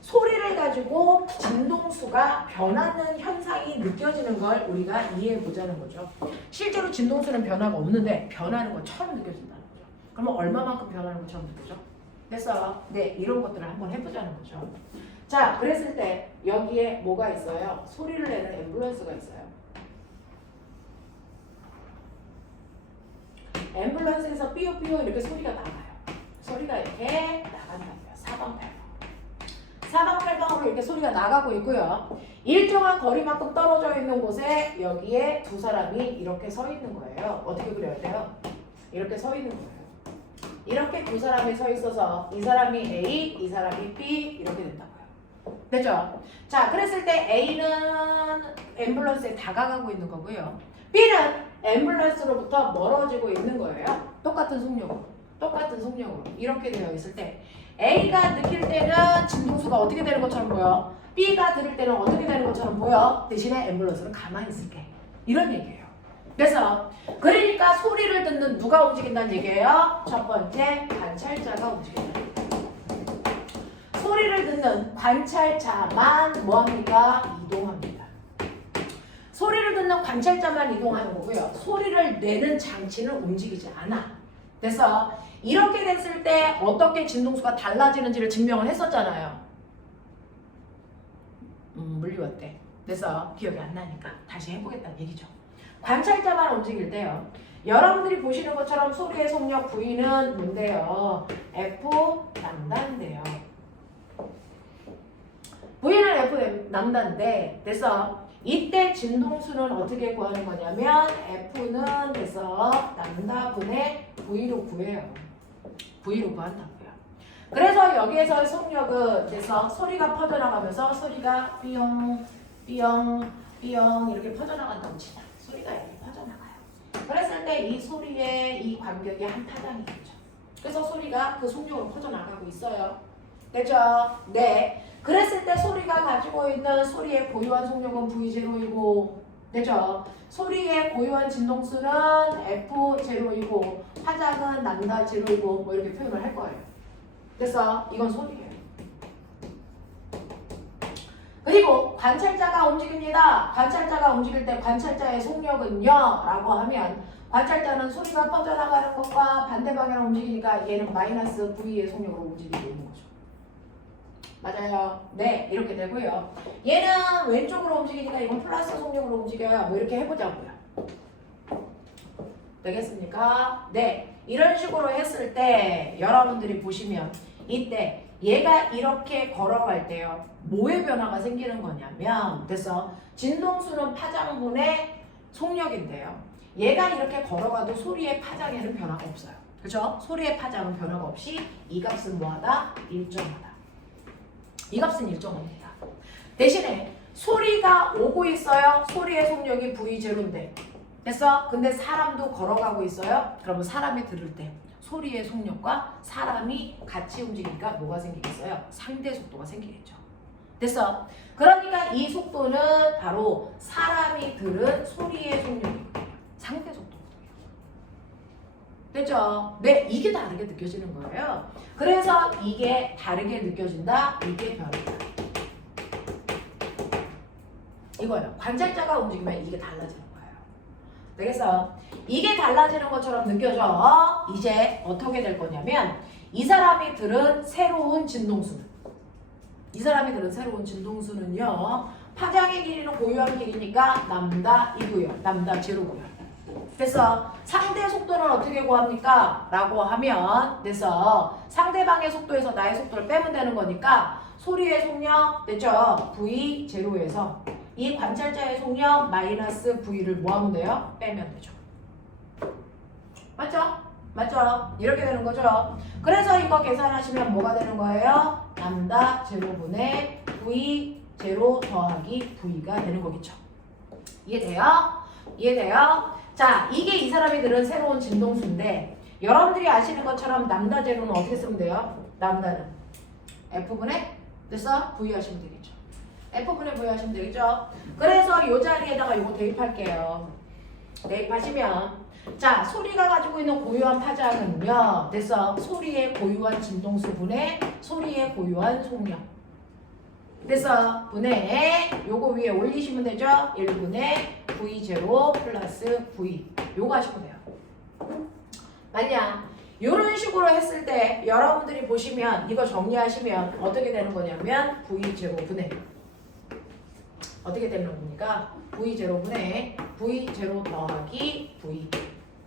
소리를 가지고 진동수가 변하는 현상이 느껴지는 걸 우리가 이해해 보자는 거죠. 실제로 진동수는 변화가 없는데 변하는 것처럼 느껴진다는 거죠. 그러면 얼마만큼 변하는 것처럼 느껴져? 그래서 네, 이런 것들을 한번 해보자는 거죠. 자, 그랬을 때 여기에 뭐가 있어요? 소리를 내는 앰뷸런스가 있어요. 앰뷸런스에서 삐요삐요 이렇게 소리가 나가요. 소리가 이렇게 나간다고요. 4번, 8번. 4번, 8번으로 이렇게 소리가 나가고 있고요. 일정한 거리만큼 떨어져 있는 곳에 여기에 두 사람이 이렇게 서 있는 거예요. 어떻게 그려야 돼요? 이렇게 서 있는 거예요. 이렇게 두 사람이 서 있어서 이 사람이 A, 이 사람이 B 이렇게 된다고요. 됐죠? 자, 그랬을 때 A는 앰뷸런스에 다가가고 있는 거고요. B는 앰뷸런스로부터 멀어지고 있는 거예요. 똑같은 속력으로. 똑같은 속력으로. 이렇게 되어 있을 때 A가 느낄 때는 진동수가 어떻게 되는 것처럼 보여. B가 들을 때는 어떻게 되는 것처럼 보여. 대신에 앰뷸런스는 가만히 있을게. 이런 얘기예요. 그래서 그러니까 소리를 듣는 누가 움직인다는 얘기예요. 첫 번째, 관찰자가 움직인다. 소리를 듣는 관찰자만 뭐합니까? 이동합니다. 소리를 듣는 관찰자만 이동하는 거고요. 소리를 내는 장치는 움직이지 않아. 그래서 이렇게 됐을 때 어떻게 진동수가 달라지는지를 증명을 했었잖아요. 물리웠대. 그래서 기억이 안 나니까 다시 해보겠다는 얘기죠. 관찰자만 움직일 때요. 여러분들이 보시는 것처럼 소리의 속력 V는 뭔데요? F 람다인데요. V는 F 람다인데 그래서 이때 진동수는 어떻게 구하는 거냐면 F는 그래서 람다분의 V로 구해요. V로 구한다고요. 그래서 여기에서 속력은 그래서 소리가 퍼져나가면서 소리가 삐용 삐용 삐용 이렇게 퍼져나간다고 치자. 소리가 이렇게 퍼져나가요. 그랬을 때 이 소리의 이 간격이 한 파장이겠죠. 그래서 소리가 그 속력으로 퍼져나가고 있어요. 됐죠? 네. 그랬을 때 소리가 가지고 있는 소리의 고유한 속력은 V0이고 됐죠? 소리의 고유한 진동수는 F0이고 파장은 람다 0이고 뭐 이렇게 표현을 할 거예요. 그래서 이건 소리예요. 그리고 관찰자가 움직입니다. 관찰자가 움직일 때 관찰자의 속력은요 라고 하면 관찰자는 소리가 퍼져나가는 것과 반대 방향으로 움직이니까 얘는 마이너스 V의 속력으로 움직이고 있는 거죠. 맞아요. 네, 이렇게 되고요. 얘는 왼쪽으로 움직이니까 이건 플러스 속력으로 움직여요. 뭐 이렇게 해보자고요. 되겠습니까? 네, 이런 식으로 했을 때 여러분들이 보시면 이때 얘가 이렇게 걸어갈 때요. 뭐의 변화가 생기는 거냐면 그래서 진동수는 파장분의 속력인데요. 얘가 이렇게 걸어가도 소리의 파장에는 변화가 없어요. 그렇죠? 소리의 파장은 변화가 없이 이 값은 뭐하다? 일정하다. 이 값은 일정합니다. 대신에 소리가 오고 있어요. 소리의 속력이 V0인데 됐어? 근데 사람도 걸어가고 있어요. 그러면 사람이 들을 때 소리의 속력과 사람이 같이 움직이니까 뭐가 생기겠어요? 상대 속도가 생기겠죠. 됐어? 그러니까 이 속도는 바로 사람이 들은 소리의 속력이거든요. 상대 속도거든요. 됐죠? 네, 이게 다르게 느껴지는 거예요. 그래서 이게 다르게 느껴진다. 이게 변한다. 이거예요. 관찰자가 움직이면 이게 달라지는 거예요. 그래서 이게 달라지는 것처럼 느껴져. 이제 어떻게 될 거냐면 이 사람이 들은 새로운 진동수는 파장의 길이는 고유한 길이니까 람다이고요. 람다 제로고요. 그래서 상대 속도는 어떻게 구합니까? 라고 하면 그래서 상대방의 속도에서 나의 속도를 빼면 되는 거니까 소리의 속력 됐죠? V0에서 이 관찰자의 속력 마이너스 V를 뭐 하면 돼요? 빼면 되죠. 맞죠? 맞죠? 이렇게 되는 거죠. 그래서 이거 계산하시면 뭐가 되는 거예요? 람다 제로분의 V0 더하기 V가 되는 거겠죠. 이해돼요? 이해돼요? 자, 이게 이 사람이 들은 새로운 진동수인데 여러분들이 아시는 것처럼 람다 제로는 어떻게 쓰면 돼요? 람다는 F분의 됐어? V 하시면 되겠죠. F분의 V 하시면 되겠죠. 그래서 이 자리에다가 이거 대입할게요. 대입하시면 자 소리가 가지고 있는 고유한 파장은요. 됐어. 소리의 고유한 진동수 분의 소리의 고유한 속력. 그래서 분의 요거 위에 올리시면 되죠. 1분의 V0 플러스 V 요거 하시면 돼요. 맞냐? 이런 식으로 했을 때 여러분들이 보시면 이거 정리하시면 어떻게 되는 거냐면 V0 분의 어떻게 되는 겁니까? V0 분의 V0 더하기 V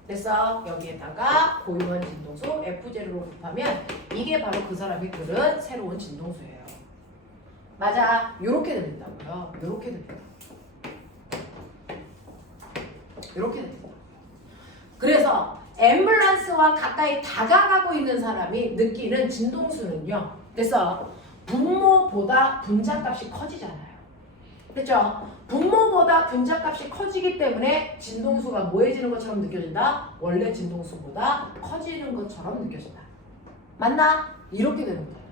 그래서 여기에다가 고유한 진동수 F0로 곱하면 이게 바로 그 사람이 들은 새로운 진동수예요. 맞아. 요렇게 들린다고요. 요렇게 들린다. 요렇게 들린다. 그래서 앰뷸런스와 가까이 다가가고 있는 사람이 느끼는 진동수는요. 그래서 분모보다 분자값이 커지잖아요. 그렇죠? 분모보다 분자값이 커지기 때문에 진동수가 뭐해지는 것처럼 느껴진다? 원래 진동수보다 커지는 것처럼 느껴진다. 맞나? 이렇게 되는 거잖아요.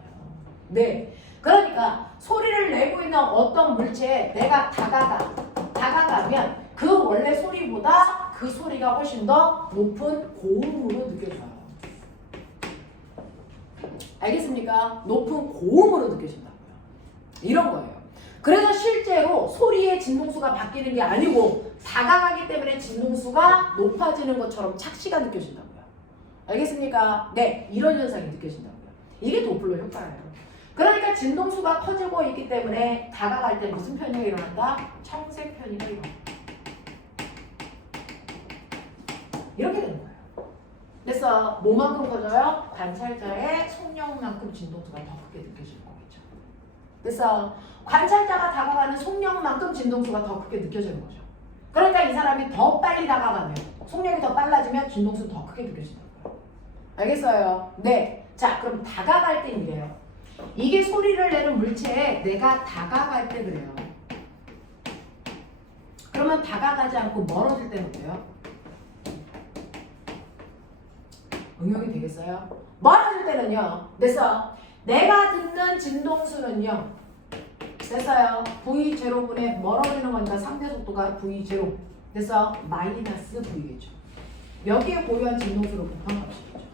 네. 그러니까 소리를 내고 있는 어떤 물체에 내가 다가가면 그 원래 소리보다 그 소리가 훨씬 더 높은 고음으로 느껴져요. 알겠습니까? 높은 고음으로 느껴진다고요. 이런 거예요. 그래서 실제로 소리의 진동수가 바뀌는 게 아니고 다가가기 때문에 진동수가 높아지는 것처럼 착시가 느껴진다고요. 알겠습니까? 네, 이런 현상이 느껴진다고요. 이게 도플러 효과예요. 그러니까 진동수가 커지고 있기 때문에 다가갈 때 무슨 편의가 일어난다? 청색 편의가 일어난다. 이렇게 되는 거예요. 그래서 뭐만큼 커져요? 관찰자의 속력만큼 진동수가 더 크게 느껴지는 거겠죠. 그래서 관찰자가 다가가는 속력만큼 진동수가 더 크게 느껴지는 거죠. 그러니까 이 사람이 더 빨리 다가가면 속력이 더 빨라지면 진동수는 더 크게 느껴지는 거예요. 알겠어요? 네. 자, 그럼 다가갈 땐 이래요. 이게 소리를 내는 물체에 내가 다가갈 때 그래요. 그러면 다가가지 않고 멀어질 때는 어때요? 응용이 되겠어요? 멀어질 때는요. 그래서 내가 듣는 진동수는요. 됐어요. V0분의 멀어지는 거니까 상대 속도가 V0. 그래서 마이너스 V겠죠. 여기에 고유한 진동수를 곱한 값이겠죠.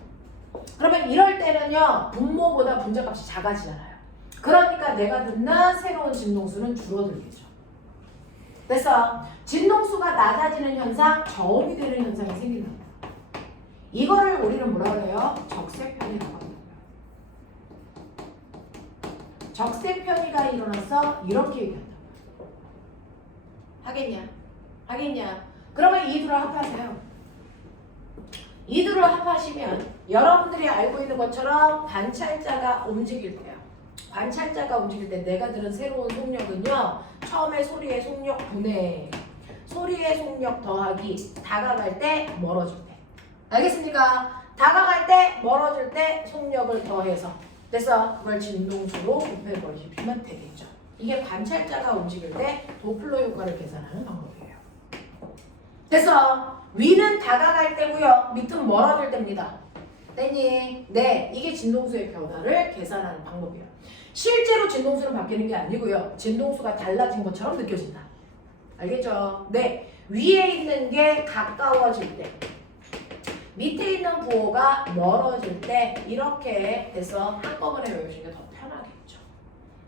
그러면 이럴 때는요. 분모보다 분자값이 작아지잖아요. 그러니까 내가 듣는 새로운 진동수는 줄어들겠죠. 그래서 진동수가 낮아지는 현상, 저음이 되는 현상이 생긴다. 이거를 우리는 뭐라 그래요? 적색편의라고 합니다. 적색편의가 일어나서 이렇게 얘기한다. 하겠냐? 하겠냐? 그러면 이 둘을 합하세요. 이 둘을 합하시면 여러분들이 알고 있는 것처럼 관찰자가 움직일 때요. 관찰자가 움직일 때 내가 들은 새로운 속력은요. 처음에 소리의 속력 분해, 소리의 속력 더하기, 다가갈 때 멀어질 때. 알겠습니까? 다가갈 때 멀어질 때 속력을 더해서 그래서 그걸 진동수로 곱해버리시면 되겠죠. 이게 관찰자가 움직일 때 도플러 효과를 계산하는 방법이에요. 그래서 위는 다가갈 때고요. 밑은 멀어질 때입니다. 됐니? 네, 이게 진동수의 변화를 계산하는 방법이에요. 실제로 진동수는 바뀌는 게 아니고요. 진동수가 달라진 것처럼 느껴진다. 알겠죠? 네, 위에 있는 게 가까워질 때 밑에 있는 부호가 멀어질 때 이렇게 해서 한꺼번에 외우시는 게 더 편하겠죠.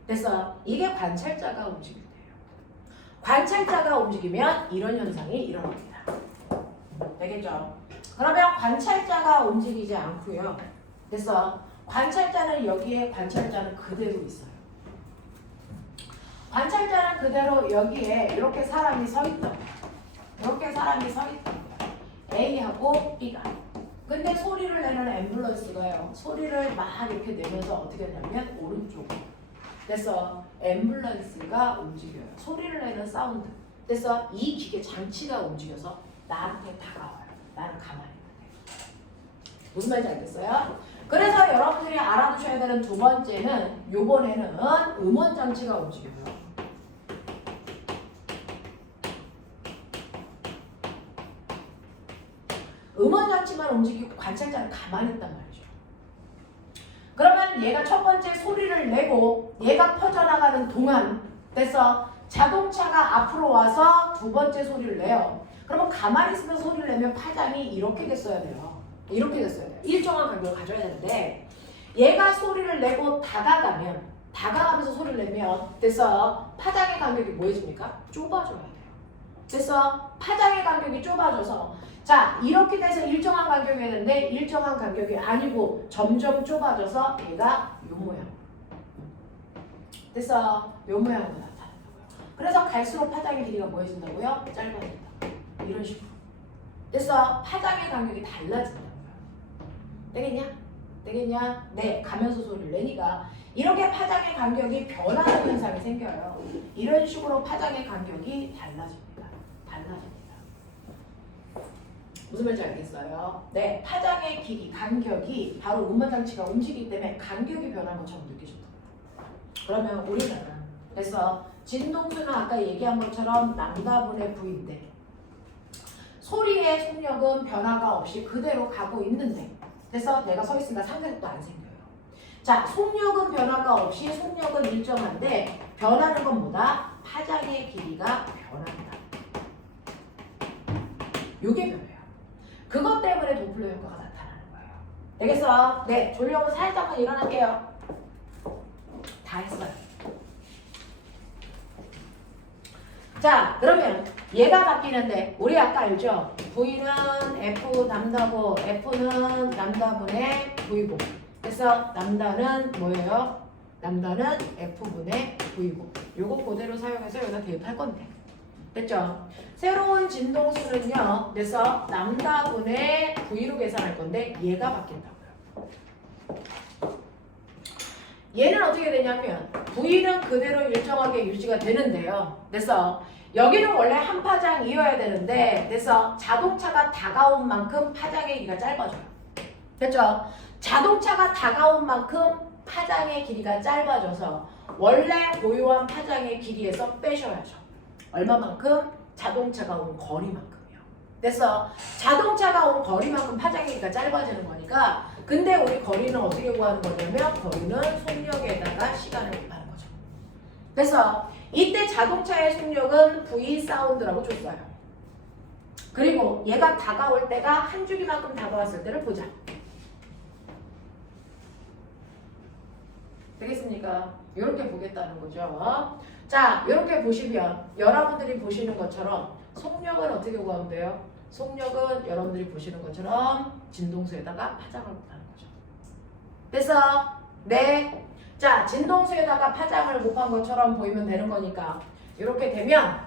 그래서 이게 관찰자가 움직일 때예요. 관찰자가 움직이면 이런 현상이 일어납니다. 되겠죠? 그러면 관찰자가 움직이지 않고요. 그래서 관찰자는 여기에 관찰자는 그대로 있어요. 관찰자는 그대로 여기에 이렇게 사람이 서 있다. 이렇게 사람이 서 있다. A하고 B가. 근데 소리를 내는 앰뷸런스가요. 소리를 막 이렇게 내면서 어떻게 하냐면 오른쪽으로. 그래서 앰뷸런스가 움직여요. 소리를 내는 사운드. 그래서 이 기계 장치가 움직여서 나한테 다가와요. 나는 가만히 있는데. 무슨 말인지 알겠어요? 그래서 여러분들이 알아두셔야 되는 두 번째는 요번에는 음원 장치가 움직여요. 음원 장치만 움직이고 관찰자는 가만히 있단 말이죠. 그러면 얘가 첫 번째 소리를 내고 얘가 퍼져나가는 동안 그래서 자동차가 앞으로 와서 두 번째 소리를 내요. 그러면 가만히 있으면 소리를 내면 파장이 이렇게 됐어야 돼요. 이렇게 됐어야 돼요. 일정한 간격을 가져야 되는데 얘가 소리를 내고 다가가면서 소리를 내면 됐어요. 파장의 간격이 뭐해집니까? 좁아져야 돼요. 됐어? 파장의 간격이 좁아져서 자 이렇게 돼서 일정한 간격이 되는데 일정한 간격이 아니고 점점 좁아져서 얘가 요 모양. 됐어? 요 모양으로 나타난다고요. 그래서 갈수록 파장의 길이가 뭐해진다고요? 짧아진다. 이런 식으로. 됐어? 파장의 간격이 달라진다고요. 되겠냐? 되겠냐? 네, 가면서 소리를 내니까 이렇게 파장의 간격이 변하는 현상이 생겨요. 이런 식으로 파장의 간격이 달라집니다. 달라집니다. 무슨 말인지 알겠어요? 네, 파장의 길이, 간격이 바로 음반장치가 움직이기 때문에 간격이 변한 것처럼 느끼셨다고요. 그러면 우리는 그래서 진동수는 아까 얘기한 것처럼 람다분의 V인데 소리의 속력은 변화가 없이 그대로 가고 있는데 그래서 내가 서 있으니까 상대적도 안 생겨요. 자, 속력은 변화가 없이 속력은 일정한데 변하는 건 뭐다? 파장의 길이가 변한다. 요게 변해요. 그것 때문에 도플러 효과가 나타나는 거예요. 되겠어? 네, 졸려면 살짝만 일어날게요. 다 했어요. 자, 그러면 얘가 바뀌는데 우리 아까 알죠? V는 F 람다고 F는 람다분의 V고 그래서 람다는 뭐예요? 람다는 F분의 V고 요거 그대로 사용해서 여기다 대입할 건데 됐죠? 새로운 진동수는요 그래서 람다분의 V로 계산할 건데 얘가 바뀐다고요. 얘는 어떻게 되냐면 V는 그대로 일정하게 유지가 되는데요. 그래서 여기는 원래 한 파장이어야 되는데 그래서 자동차가 다가온 만큼 파장의 길이가 짧아져요. 됐죠? 자동차가 다가온 만큼 파장의 길이가 짧아져서 원래 고유한 파장의 길이에서 빼셔야죠. 얼마만큼? 자동차가 온 거리만큼이요. 그래서 자동차가 온 거리만큼 파장의 길이가 짧아지는 거니까 근데 우리 거리는 어떻게 구하는 거냐면 거리는 속력에다가 시간을 곱하는 거죠. 그래서 이때 자동차의 속력은 V 사운드라고 줬어요. 그리고 얘가 다가올 때가 한 줄기만큼 다가왔을 때를 보자. 되겠습니까? 이렇게 보겠다는 거죠. 자, 이렇게 보시면 여러분들이 보시는 것처럼 속력은 어떻게 구하면 돼요? 속력은 여러분들이 보시는 것처럼 진동수에다가 파장을 곱하는 거죠. 됐어? 네. 자, 진동수에다가 파장을 곱한 것처럼 보이면 되는 거니까 이렇게 되면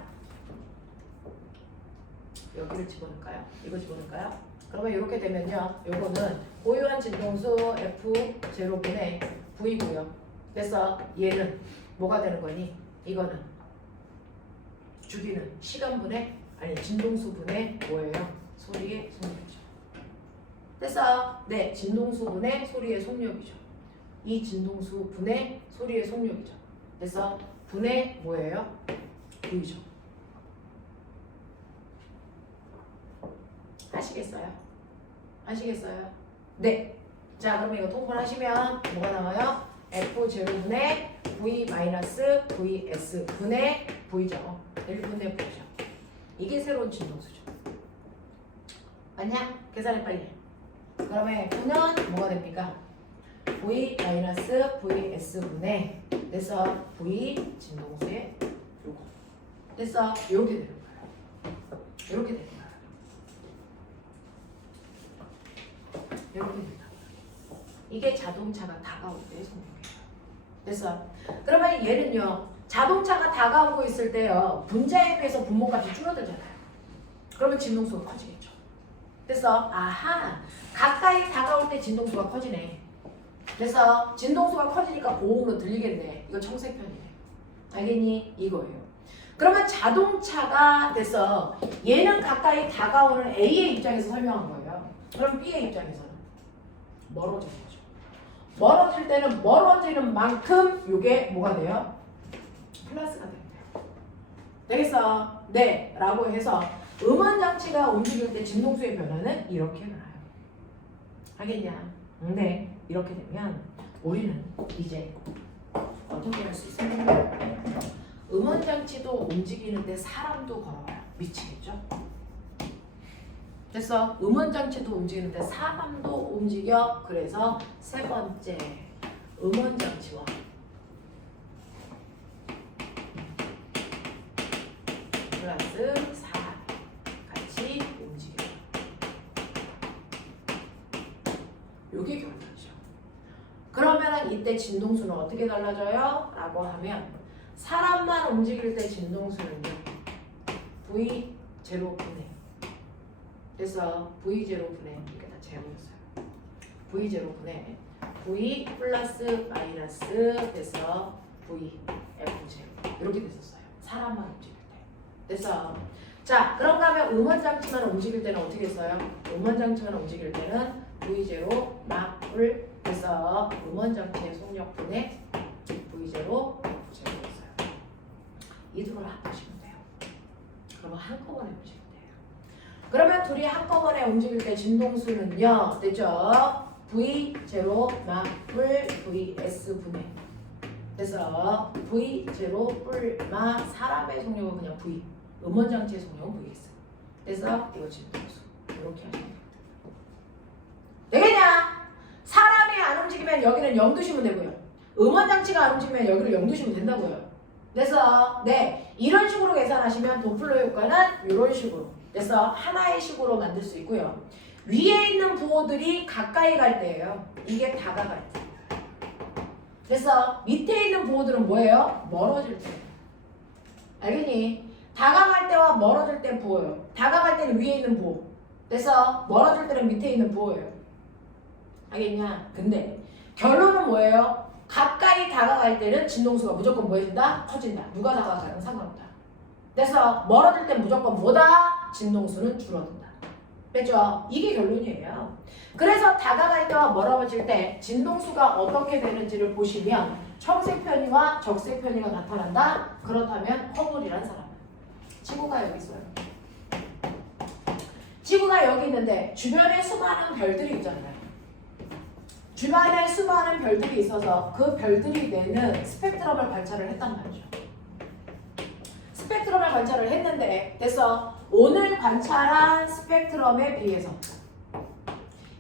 여기를 집어넣을까요? 이거 집어넣을까요? 그러면 이렇게 되면요. 요거는 고유한 진동수 F0분의 V고요. 그래서 얘는 뭐가 되는 거니? 이거는 주기는 시간분의 아니 진동수분의 뭐예요? 소리의 속력이죠. 그래서 네, 진동수분의 소리의 속력이죠. 이 진동수분의 소리의 속력이죠. 그래서 분의 뭐예요? V죠. 아시겠어요? 아시겠어요? 네. 자, 그러면 이거 통분하시면 뭐가 나와요? F0분의 V-VS 분의 V죠. 1분의 V죠. 이게 새로운 진동수죠. 맞냐? 계산해 빨리. 그러면 F는 뭐가 됩니까? V-VS 분의 그래서 V 진동수의 요거. 그래서 이렇게 되는 거예요. 이렇게 되는 거예요. 이렇게 된다. 이게 자동차가 다가올 때의 속력이에요. 그래서 그러면 얘는요. 자동차가 다가오고 있을 때요. 분자에 비해서 분모값이 줄어들잖아요. 그러면 진동수가 커지겠죠. 그래서 아하 가까이 다가올 때 진동수가 커지네. 그래서 진동수가 커지니까 고음으로 들리겠네. 이거 청색편이네. 알겠니? 이거예요. 그러면 자동차가 돼서 얘는 가까이 다가오는 A의 입장에서 설명한 거예요. 그럼 B의 입장에서는 멀어지는 거죠. 멀어질 때는 멀어지는 만큼 이게 뭐가 돼요? 플러스가 됩니다. 되겠어? 네. 라고 해서 음원장치가 움직일 때 진동수의 변화는 이렇게 나요. 알겠냐? 네. 이렇게 되면 우리는 이제 어떻게 할 수 있어요? 음원장치도 움직이는데 사람도 걸어와요. 미치겠죠? 됐어? 음원장치도 움직이는데 사람도 움직여. 그래서 세 번째 음원장치와 플러스 사람 같이 움직여. 요게 결론이죠. 그러면은 이때 진동수는 어떻게 달라져요? 라고 하면 사람만 움직일 때 진동수는요 V0분의 그래서 V0분의 이게 다 제곱이었어요. V0분의 V 플러스 마이너스 돼서 V F0 이렇게 됐었어요. 사람만 움직일 때. 그래서 자 그런가 하면 음원장치만 움직일 때는 어떻게 했어요? 음원장치만 움직일 때는 V0 막을 그래서 음원장치의 속력분의 V0 제곱이었어요. 이 둘을 합하시면 돼요. 그러면 한꺼번에 움직일 때예요. 그러면 둘이 한꺼번에 움직일 때 진동수는요. 됐죠? V0 막불 VS분의 그래서 V0 뿔마 사람의 속력은 그냥 V 음원장치의 속력은 VS 그래서 이거 진동수 이렇게 하시면 됩니다. 되겠냐? 사람이 안 움직이면 여기는 0 두시면 되고요. 음원장치가 안 움직이면 여기를 0 두시면 된다고요. 그래서 네 이런 식으로 계산하시면 도플러 효과는 이런 식으로 그래서 하나의 식으로 만들 수 있고요. 위에 있는 부호들이 가까이 갈 때예요. 이게 다가갈 때. 그래서 밑에 있는 부호들은 뭐예요? 멀어질 때. 알겠니? 다가갈 때와 멀어질 때 부호예요. 다가갈 때는 위에 있는 부호. 그래서 멀어질 때는 밑에 있는 부호예요. 알겠냐? 근데 결론은 뭐예요? 가까이 다가갈 때는 진동수가 무조건 뭐 해진다? 커진다. 누가 다가가든 상관없다. 그래서 멀어질 땐 무조건 뭐다? 진동수는 줄어든다. 됐죠? 이게 결론이에요. 그래서 다가갈 때와 멀어질 때 진동수가 어떻게 되는지를 보시면 청색 편이와 적색 편이가 나타난다. 그렇다면 허물이란 사람은 지구가 여기 있어요. 지구가 여기 있는데 주변에 수많은 별들이 있잖아요. 주변에 수많은 별들이 있어서 그 별들이 내는 스펙트럼을 관찰을 했단 말이죠. 스펙트럼을 관찰을 했는데 그래서 오늘 관찰한 스펙트럼에 비해서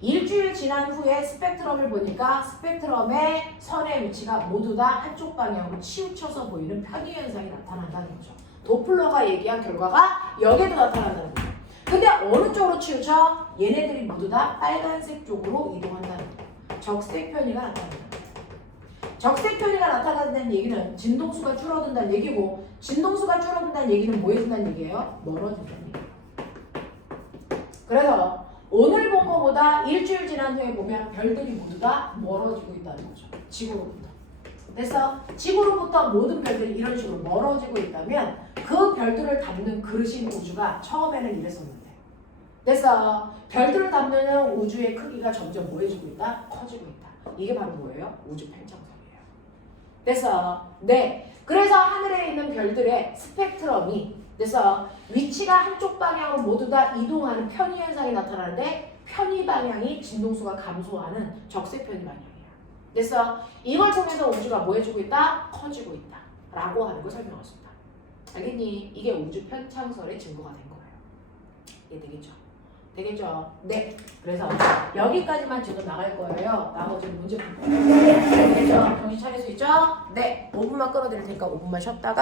일주일 지난 후에 스펙트럼을 보니까 스펙트럼의 선의 위치가 모두 다 한쪽 방향으로 치우쳐서 보이는 편의 현상이 나타난다는 거죠. 도플러가 얘기한 결과가 여기에도 나타난다는 거죠. 근데 어느 쪽으로 치우쳐? 얘네들이 모두 다 빨간색 쪽으로 이동한다는 거죠. 적색 편의가 나타난다. 적색 편의가 나타난다는 얘기는 진동수가 줄어든다는 얘기고 진동수가 줄어든다는 얘기는 뭐 해준다는 얘기예요? 멀어진다는 얘기예요. 그래서 오늘 본 거보다 일주일 지난 후에 보면 별들이 모두 다 멀어지고 있다는 거죠. 지구로부터. 그래서 지구로부터 모든 별들이 이런 식으로 멀어지고 있다면 그 별들을 담는 그릇인 우주가 처음에는 이랬었는데 그래서 별들을 담는 우주의 크기가 점점 뭐해지고 있다? 커지고 있다. 이게 바로 뭐예요? 우주 팽창설이에요. 그래서 하늘에 있는 별들의 스펙트럼이 그래서 위치가 한쪽 방향으로 모두 다 이동하는 편의 현상이 나타나는데 편의 방향이 진동수가 감소하는 적색 편의 방향이에요. 그래서 이걸 통해서 우주가 뭐 해주고 있다? 커지고 있다. 라고 하는 걸 설명했습니다. 알겠니? 이게 우주 팽창설의 증거가 된 거예요. 이해되겠죠? 되겠죠? 네. 그래서 여기까지만 지금 나갈 거예요. 나머지는 문제 풀고. 되겠죠? 정신 차릴 수 있죠? 네. 5분만 끌어드릴 테니까 5분만 쉬었다가